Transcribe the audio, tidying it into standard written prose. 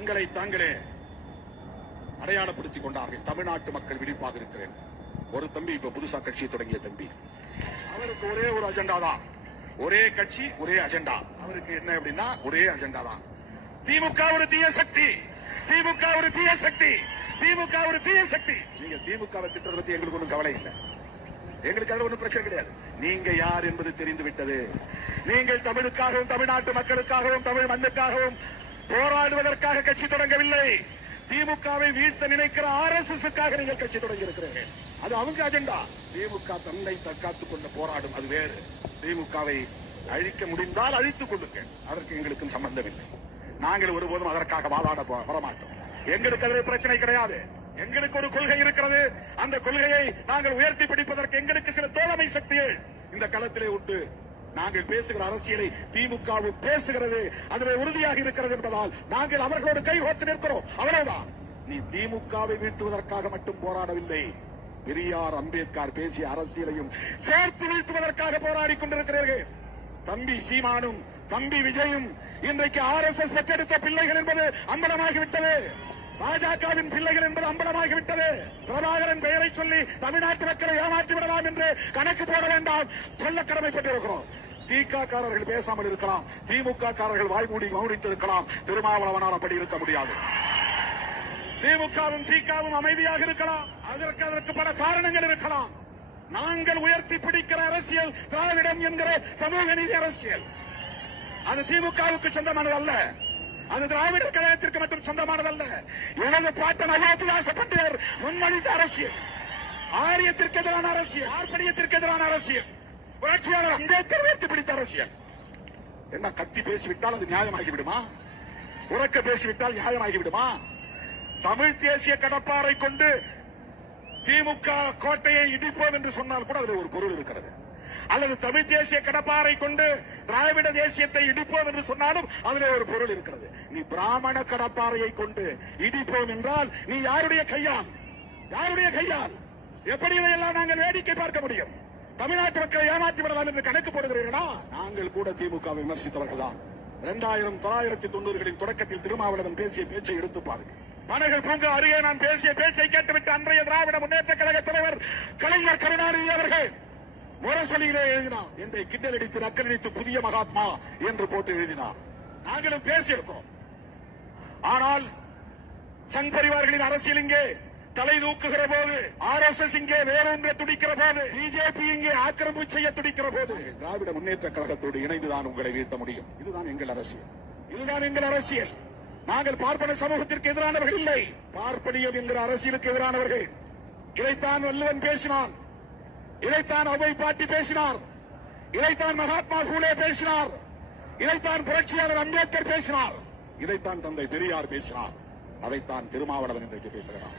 தங்களை தாங்களே அடையாளப்படுத்திக் கொண்டார்கள். தமிழ்நாட்டு மக்கள் விழிப்பாக இருக்கிறேன். ஒரு தம்பி இப்ப புதுசா கட்சியை தொடங்கிய தம்பி, அவருக்கு ஒரே ஒரு அஜெண்டா தான், ஒரே கட்சி ஒரே அஜெண்டா. அவருக்கு என்ன அப்படின்னா ஒரே அஜெண்டா தான். திமுக ஒரு தீய சக்தி, திமுக ஒரு தீய சக்தி, திமுக ஒரு தீய சக்தி. நீங்க திமுகவை திட்டத்தை பத்தி எங்களுக்கு ஒன்றும் கவலை இல்லை, எங்களுக்கு அதுல ஒன்றும் பிரச்சனை கிடையாது. நீங்க யார் என்பது தெரிந்து விட்டது. நீங்கள் தமிழுக்காகவும் தமிழ்நாட்டு மக்களுக்காகவும் தமிழ் மண்ணுக்காகவும் போராடுவதற்காக கட்சி தொடங்கவில்லை. திமுகவை வீழ்த்த நினைக்கிற RSSக்காக நீங்கள் கட்சி தொடங்கி இருக்கிறீர்கள். அது அவங்க அஜெண்டா. திமுக தன்னை தற்காத்துக் கொண்டு போராடும், அது வேறு. திமுகவை அழிக்க முடிந்தால் அழித்துக் கொள்ளுங்கள், அதற்கு எங்களுக்கும் சம்பந்தம் இல்லை. நாங்கள் ஒருபோதும் அதற்காக வாதாட வரமாட்டோம். எங்களுக்கு அதில் பிரச்சனை கிடையாது. எங்களுக்கு ஒரு கொள்கை இருக்கிறது. அந்த கொள்கையை நாங்கள் உயர்த்தி பிடிப்பதற்கு எங்களுக்கு சில தோழமை சக்திகள் இந்த களத்திலே உண்டு. நாங்கள் பேசுகிற அரசியலை திமுகவும் பேசுகிறது, அதில் உறுதியாக இருக்கிறது என்பதால் நாங்கள் அவர்களோடு கைகோர்த்து நிற்கிறோம். அவ்வளவுதான். நீ திமுகவை வீழ்த்துவதற்காக மட்டும் போராடவில்லை, பெரியார் அம்பேத்கர் பேசிய அரசியலையும் சேர்த்து வீழ்த்துவதற்காக போராடி கொண்டிருக்கிறீர்கள். தம்பி சீமானும் தம்பி விஜயும் இன்றைக்கு RSS பெற்றெடுத்த பிள்ளைகள் என்பது அம்பலமாகிவிட்டது. பாஜகவின் பிள்ளைகள் என்பது அம்பலமாகிவிட்டது. பிரபாகரன் பெயரை சொல்லி தமிழ்நாட்டு மக்களை ஏமாற்றி விடலாம் என்று கணக்கு போட வேண்டாம், சொல்ல கடமைப்பட்டிருக்கிறோம். திகாரர்கள் பேசாமல் இருக்கலாம், திமுக காரர்கள் வாய்மூடி மௌனித்திருக்கலாம். திருமாவளவனால் அப்படி இருக்க முடியாது. திமுகவும் திகாவும் அமைதியாக இருக்கலாம். அதற்கு பல காரணங்கள் இருக்கலாம். நாங்கள் உயர்த்தி பிடிக்கிற அரசியல் திராவிடம் என்கிற சமூக நீதி அரசியல். அது திமுகவுக்கு சொந்தமானது அல்ல, அது திராவிடர் கழகத்திற்கு மட்டும் சொந்தமானதல்ல. எனது பாட்டன் அயோத்திதாச பண்டிதர் முன்மொழிந்த அரசியல், ஆரியத்திற்கு எதிரான அரசியல், ஆர்ப்பணியத்திற்கு எதிரான அரசியல், புரட்சியாளர் அம்பேத்கர் உயர்த்தி பிடித்த அரசியல். என்ன கத்தி பேசிவிட்டால் அது நியாயமாகி விடுமா? உறக்க பேசிவிட்டால் நியாயமாகி விடுமா? தமிழ் தேசிய கடப்பாறை கொண்டு திமுக கோட்டையை இடிப்போம் என்று சொன்னால் கூட அதில் ஒரு பொருள் இருக்கிறது. அல்லது தமிழ் தேசிய கடப்பாறை கொண்டு திராவிட தேசியத்தை இடிப்போம் என்று சொன்னாலும் அதில் ஒரு பொருள் இருக்கிறது. நீ பிராமண கடப்பாறையை கொண்டு இடிப்போம் என்றால் நீ யாருடைய கையால், யாருடைய கையால்? எப்படி இதையெல்லாம் நாங்கள் வேடிக்கை பார்க்க முடியும்? தமிழ்நாட்டு மக்களை ஏமாற்றி விடலாம் என்று கணக்கு போடுகிறீர்களா? நாங்கள் கூட திமுக விமர்சித்தவர்கள் தான். 1990களின் தொடக்கத்தில் திருமாவளவன் பேசிய பேச்சை எடுத்து பாருங்கள். மனகள் பூங்கா அருகே நான் பேசிய பேச்சை கேட்டுவிட்டு அன்றைய திராவிட முன்னேற்ற கழக தலைவர் கலைஞர் கருணாநிதி அவர்கள் முரசொலியிலே எழுதினார், என்னை கிண்டலடித்து நக்கலடித்து புதிய மகாத்மா என்று போட்டு எழுதினார். நாங்களும் பேசியிருக்கிறோம். ஆனால் சங் பரிவார்களின் அரசியல் இங்கே தலை தூக்குகிற போது, RSS இங்கே வேறொன்று துடிக்கிற போது, பிஜேபி இங்கே ஆக்கிரமிப்பு செய்ய துடிக்கிற போது, திராவிட முன்னேற்ற கழகத்தோடு இணைந்துதான் உங்களை வீழ்த்த முடியும். இதுதான் எங்கள் அரசியல், இதுதான் எங்கள் அரசியல். நாங்கள் பார்ப்பன சமூகத்திற்கு எதிரானவர்கள் இல்லை, பார்ப்பனியம் என்கிற அரசியலுக்கு எதிரானவர்கள். இதைத்தான் வள்ளுவன் பேசினான், இதைத்தான் அவை பாட்டி பேசினார், இதைத்தான் மகாத்மா பூலே பேசினார், இதைத்தான் புரட்சியாளர் அம்பேத்கர் பேசினார், இதைத்தான் தந்தை பெரியார் பேசினார், அதைத்தான் திருமாவளவன் இன்றைக்கு பேசுகிறார்.